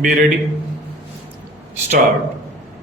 Be ready. Start.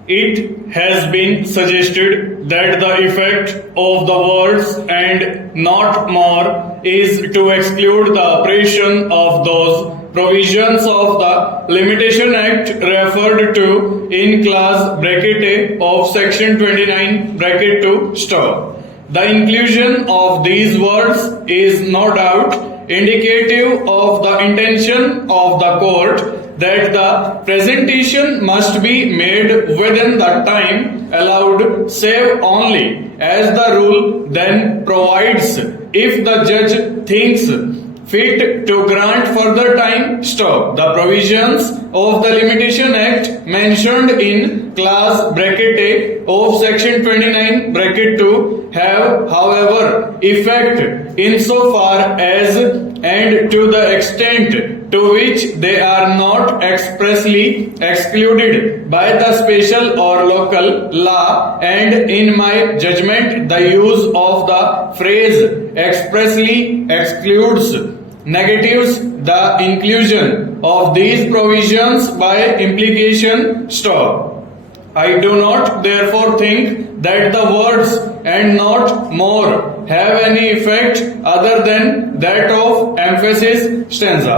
It has been suggested that the effect of the words "and not more" is to exclude the operation of those provisions of the Limitation Act referred to in clause bracket A of section 29 bracket 2 stop. The inclusion of these words is no doubt indicative of the intention of the court that the presentation must be made within the time allowed, save only as the rule then provides. If the judge thinks fit to grant further time, stop. The provisions of the Limitation Act mentioned in clause bracket A of section 29 bracket 2 have, however, effect insofar as and to the extent to which they are not expressly excluded by the special or local law, and in my judgment the use of the phrase expressly excludes negatives the inclusion of these provisions by implication. Stop. I do not therefore think that the words "and not more" have any effect other than that of emphasis stanza.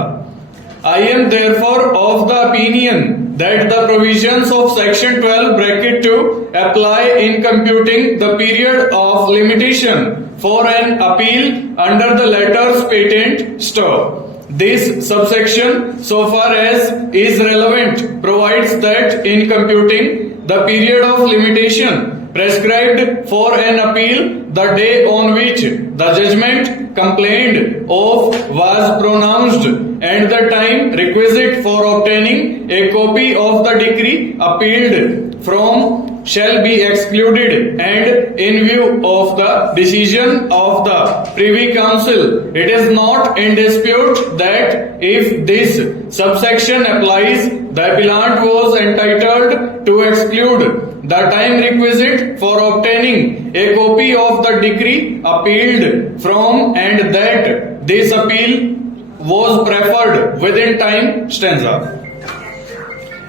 I am therefore of the opinion that the provisions of section 12 bracket 2 apply in computing the period of limitation for an appeal under the letters patent. Stop. This subsection, so far as is relevant, provides that in computing the period of limitation prescribed for an appeal, the day on which the judgment complained of was pronounced and the time requisite for obtaining a copy of the decree appealed from shall be excluded, and in view of the decision of the Privy Council, it is not in dispute that if this subsection applies, the appellant was entitled to exclude the time requisite for obtaining a copy of the decree appealed from, and that this appeal was preferred within time. Stanza.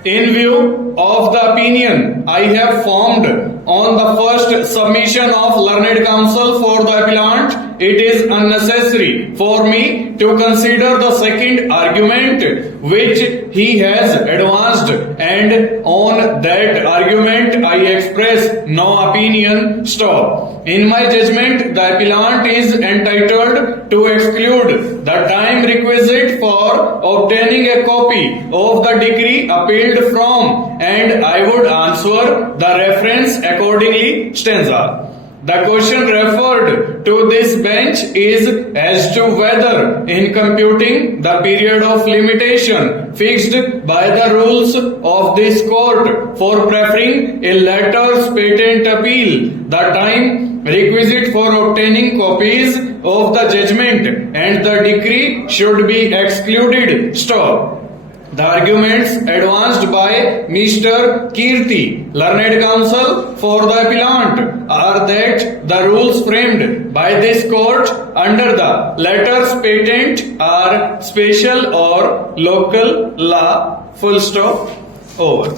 In view of the opinion I have formed on the first submission of learned counsel for the appellant, it is unnecessary for me to consider the second argument which he has advanced, and on that argument I express no opinion. Stop. In my judgment, the appellant is entitled to exclude the time requisite for obtaining a copy of the decree appealed from, and I would answer the reference accordingly. Stanza. The question referred to this bench is as to whether, in computing the period of limitation fixed by the rules of this court for preferring a letters patent appeal, the time requisite for obtaining copies of the judgment and the decree should be excluded. Stop. The arguments advanced by Mr. Kirti, learned counsel for the appellant, are that the rules framed by this court under the letters patent are special or local law. Full stop. Over.